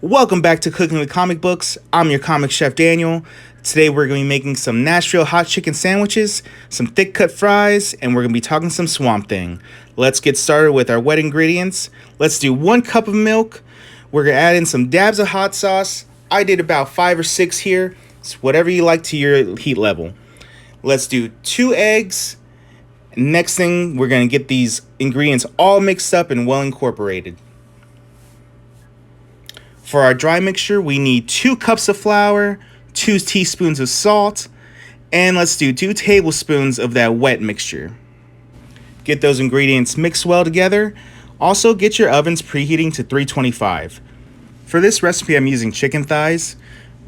Welcome back to Cooking with Comic Books. I'm your comic chef Daniel. Today we're going to be making some Nashville hot chicken sandwiches, some thick cut fries, and we're going to be talking some Swamp Thing. Let's get started with our wet ingredients. Let's do 1 cup of milk. We're going to add in some dabs of hot sauce. I did about 5 or 6 here. It's whatever you like to your heat level. Let's do 2 eggs. Next thing, we're going to get these ingredients all mixed up and well incorporated. For our dry mixture, we need 2 cups of flour, 2 teaspoons of salt, and let's do 2 tablespoons of that wet mixture. Get those ingredients mixed well together. Also, get your ovens preheating to 325. For this recipe, I'm using chicken thighs.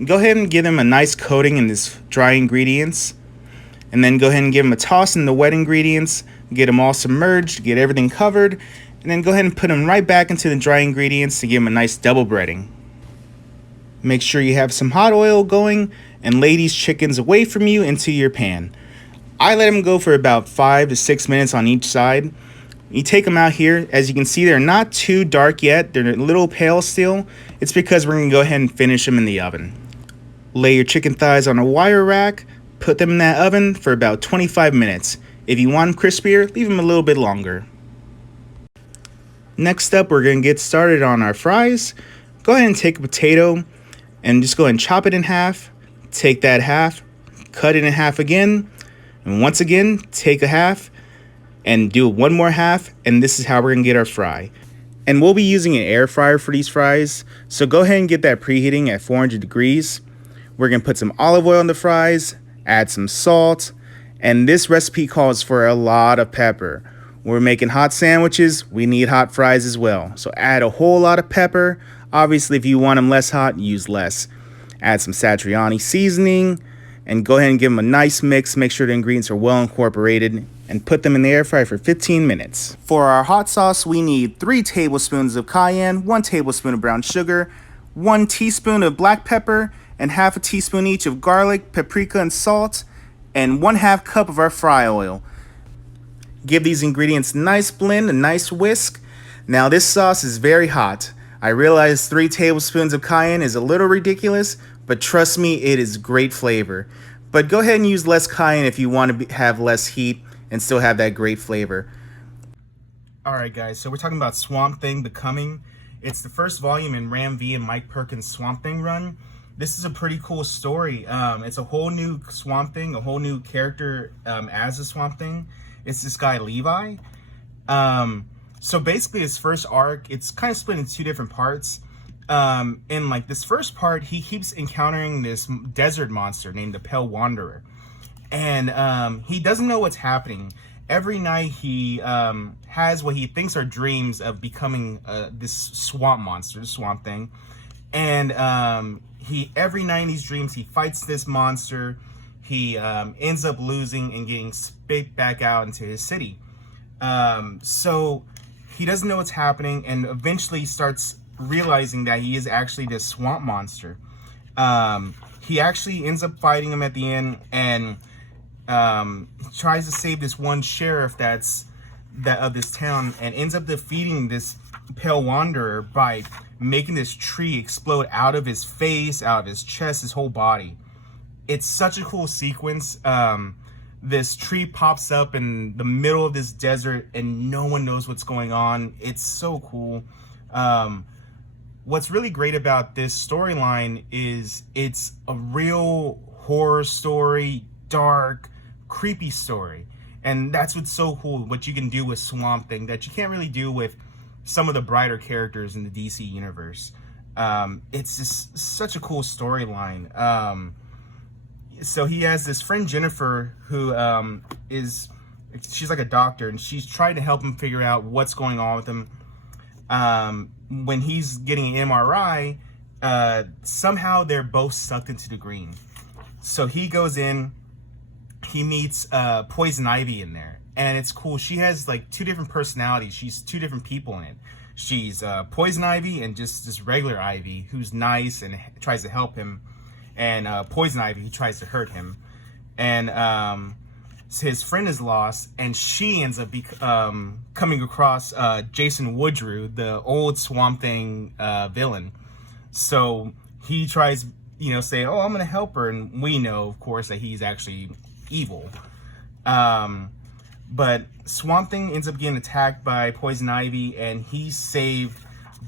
Go ahead and give them a nice coating in these dry ingredients. And then go ahead and give them a toss in the wet ingredients. Get them all submerged, get everything covered. And then go ahead and put them right back into the dry ingredients to give them a nice double breading. Make sure you have some hot oil going and lay these chickens away from you into your pan. I let them go for about 5 to 6 minutes on each side. You take them out here. As you can see, they're not too dark yet. They're a little pale still. It's because we're going to go ahead and finish them in the oven. Lay your chicken thighs on a wire rack. Put them in that oven for about 25 minutes. If you want them crispier, leave them a little bit longer. Next up, we're going to get started on our fries. Go ahead and take a potato and just go ahead and chop it in half. Take that half, cut it in half again, and once again, take a half and do 1 more half, and this is how we're going to get our fry. And we'll be using an air fryer for these fries, so go ahead and get that preheating at 400 degrees. We're going to put some olive oil on the fries, add some salt, and this recipe calls for a lot of pepper. We're making hot sandwiches, we need hot fries as well. So add a whole lot of pepper. Obviously, if you want them less hot, use less. Add some Satriani seasoning and go ahead and give them a nice mix. Make sure the ingredients are well incorporated and put them in the air fryer for 15 minutes. For our hot sauce, we need 3 tablespoons of cayenne, 1 tablespoon of brown sugar, 1 teaspoon of black pepper, and half a teaspoon each of garlic, paprika, and salt, and 1/2 cup of our fry oil. Give these ingredients a nice blend, a nice whisk. Now this sauce is very hot. I realize 3 tablespoons of cayenne is a little ridiculous, but trust me, it is great flavor. But go ahead and use less cayenne if you want to have less heat and still have that great flavor. Alright guys, so we're talking about Swamp Thing Becoming. It's the first volume in Ram V and Mike Perkins' Swamp Thing run. This is a pretty cool story. It's a whole new Swamp Thing, a whole new character as a Swamp Thing. It's this guy, Levi. So basically his first arc, it's kind of split into 2 different parts. In like this first part, he keeps encountering this desert monster named the Pale Wanderer. And he doesn't know what's happening. Every night he has what he thinks are dreams of becoming this swamp monster, this Swamp Thing. And every night in these dreams, he fights this monster. He ends up losing and getting spit back out into his city. So he doesn't know what's happening and eventually starts realizing that he is actually this swamp monster. He actually ends up fighting him at the end and tries to save this one sheriff of this town and ends up defeating this Pale Wanderer by making this tree explode out of his face, out of his chest, his whole body. It's such a cool sequence. This tree pops up in the middle of this desert and no one knows what's going on. It's so cool. What's really great about this storyline is it's a real horror story, dark, creepy story. And that's what's so cool, what you can do with Swamp Thing that you can't really do with some of the brighter characters in the DC universe. It's just such a cool storyline. So he has this friend Jennifer who she's like a doctor and she's trying to help him figure out what's going on with him. When he's getting an MRI, somehow they're both sucked into the green. So he goes in, he meets Poison Ivy in there, and it's cool. She has like 2 different personalities. She's 2 different people in it. She's Poison Ivy and just this regular Ivy who's nice and tries to help him, and Poison Ivy who tries to hurt him. And his friend is lost, and she ends up coming across Jason Woodrue, the old Swamp Thing villain. So he tries, say, oh, I'm gonna help her, and we know, of course, that he's actually evil. But Swamp Thing ends up getting attacked by Poison Ivy, and he's saved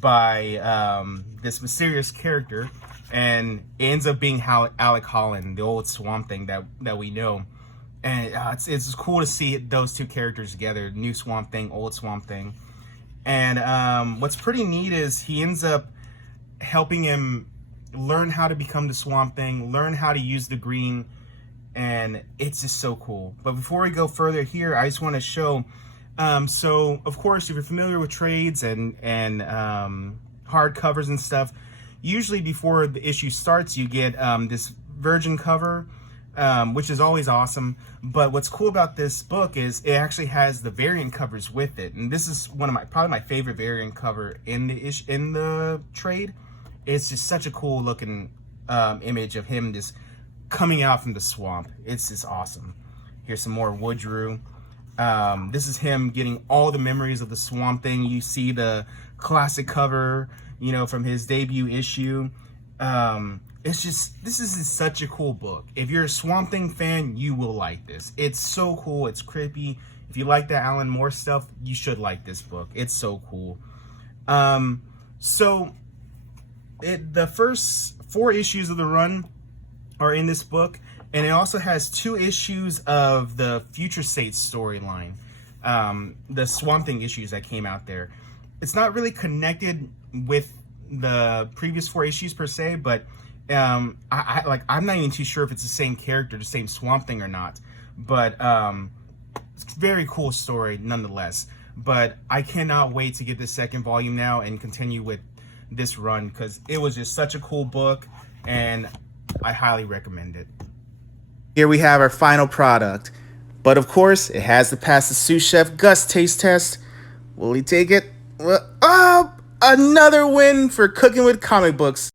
by this mysterious character, and it ends up being Alec Holland, the old Swamp Thing that we know. And it's cool to see those two characters together, new Swamp Thing, old Swamp Thing. And what's pretty neat is he ends up helping him learn how to become the Swamp Thing, learn how to use the green, and it's just so cool. But before we go further here, I just want to show, so of course, if you're familiar with trades and hardcovers and stuff, usually before the issue starts, you get this virgin cover, which is always awesome. But what's cool about this book is it actually has the variant covers with it, and this is probably my favorite variant cover in the trade. It's just such a cool looking image of him just coming out from the swamp. It's just awesome. Here's some more Woodrue. This is him getting all the memories of the Swamp Thing. You see the classic cover, from his debut issue. This is such a cool book. If you're a Swamp Thing fan, you will like this. It's so cool. It's creepy. If you like the Alan Moore stuff, you should like this book. It's so cool. The first 4 issues of the run are in this book, and it also has 2 issues of the Future State storyline, the Swamp Thing issues that came out there. It's not really connected with the previous 4 issues per se, but I'm not even too sure if it's the same character, the same Swamp Thing or not. But it's a very cool story nonetheless. But I cannot wait to get the second volume now and continue with this run, because it was just such a cool book, and I highly recommend it. Here we have our final product, but of course it has to pass the sous chef Gus taste test. Will he take it? Well, another win for Cooking with Comic Books.